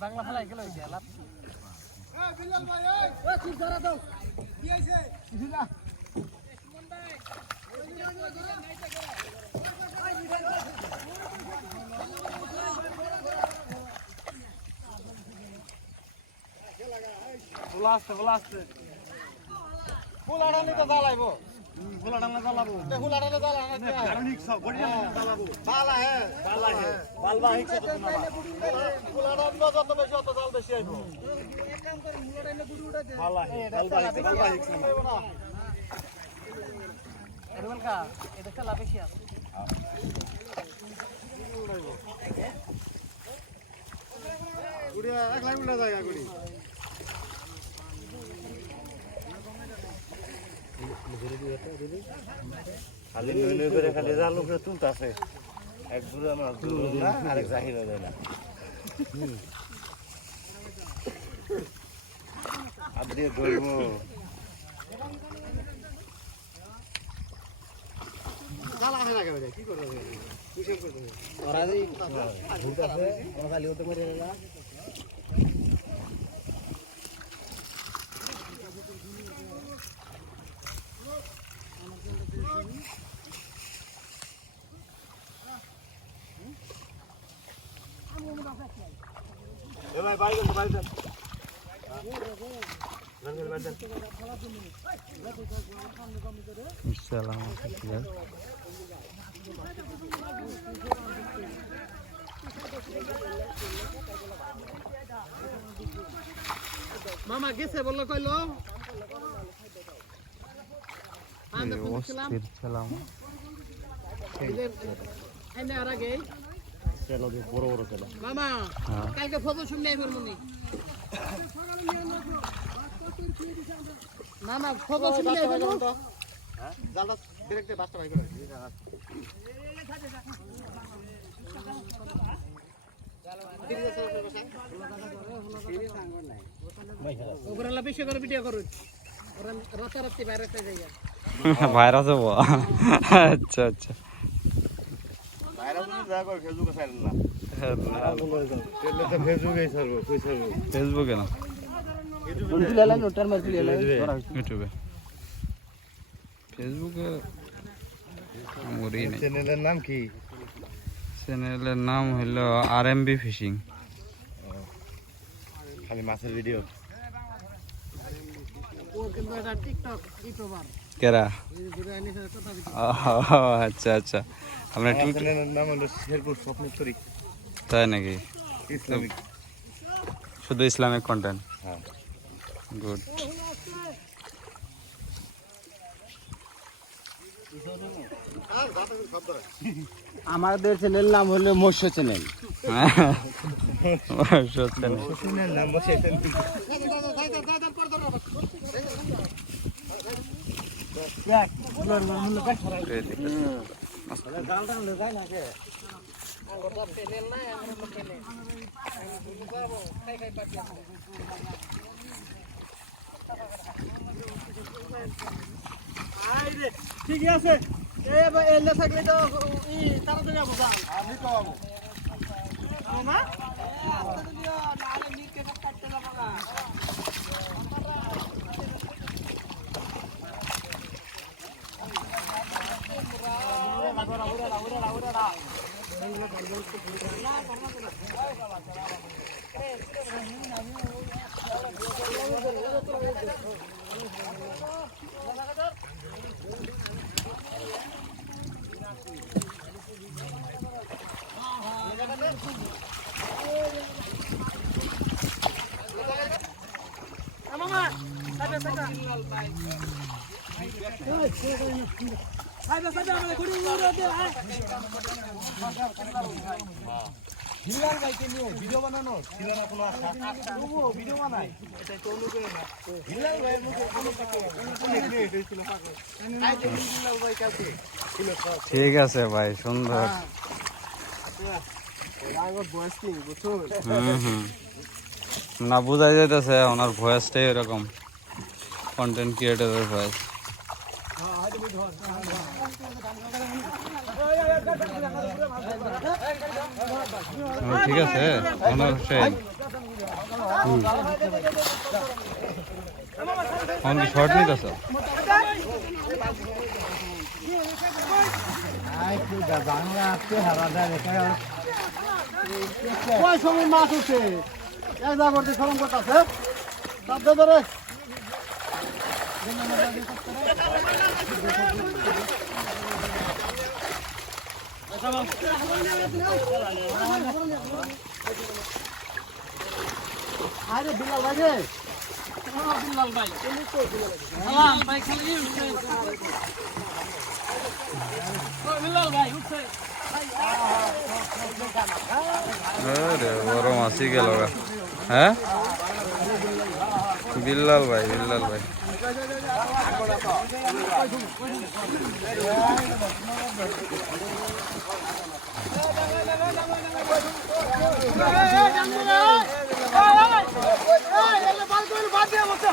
বাংলা ফেলাই গেল ফুলাডানি তো জ্বালাইব ফুলাডানা জ্বালাবো ফুলাডানা জ্বালানো কারণ হিকছ গড়িয়া জ্বালাবো বালা হে বালবা হিকছ ফুলাডান যত বেশি অত জাল বেশি আইবো এক কাম করে ফুলাডানে গুড়ি উড়াতে বালা হে বালবা হিকছ না এরমানকা এটা খেলা বেশি আছে গুড়িয়া এক লাইন উড়া যায় গুড়ি খালি নই করে খালি জাল উপরে তুলতাছে এক বুড়া মাছ ধরল না আরেক জাহির হয়ে যায় না আপনি ধরব জাল আসে না কেমন কি করবে কিসব করবে ওরা এই ঘুরতাছে ওরা খালি ওতে মরে না ভাই বাইরে বাইরে মামা গেছে বললো কইলো বড় বড় তেলা মামা কালকে ফটো শুনে আইবার মনি মামা ফটো শুনে আইবার তো হ্যাঁ জালটা ডাইরেক্ট বাসটা ভাই করে ওগুলা বেশি করে ভিডিও করুন ওরা রাতারাতি ভাইরাস হয়ে যায় ভাইরাস হবো আচ্ছা আচ্ছা ফেসবুকে না ইউটিউবে ফেসবুকে চ্যানেলের নাম কি চ্যানেলের নাম হলো আরএমবি ফিশিং খালি মাছের ভিডিও কেরা আচ্ছা আচ্ছা আপনার চ্যানেলের নাম হলো শেরপুর স্বপ্নতরী তাই নাকি ইসলামিক শুধু ইসলামিক কন্টেন্ট হ্যাঁ গুড আমাদের চ্যানেল নাম হলো মৎস্য চ্যানেল চ্যানেল নাম বসে ঠিক আছে এলে থাকলে তো তাড়াতাড়ি যাবো আমি তো যাবো না কাটতে যাবো না হিলাল ভাইকে নিয়ে ভিডিও বানানো ছিল না কোনো আশা তবুও ভিডিও বানাই এটাই তো অনুকূলে না হিলাল ভাইয়ের মুখে কোনো পাকে ছিল পাকে হিলাল ভাই কাছে ছিল ঠিক আছে ভাই সুন্দর আগত ভয়েস কিং বুঝছো হুম না বোঝাই যাইতেছে ওনার ভয়েসটাই এরকম কন্টেন্ট ক্রিয়েটরের ভয়েস ঠিক আছে ওনার সেই শর্ট নিতেছ কয় সময় মাছ উঠছে এক জায়গা করতে সরম করতেছে শব্দ ধরে আরে বিলাল ভাই রে বিলাল ভাই সালাম ভাই খালি উঠছে বিলাল ভাই উঠছে আরে বড় মাছই গেল হ্যাঁ বিল্লাল ভাই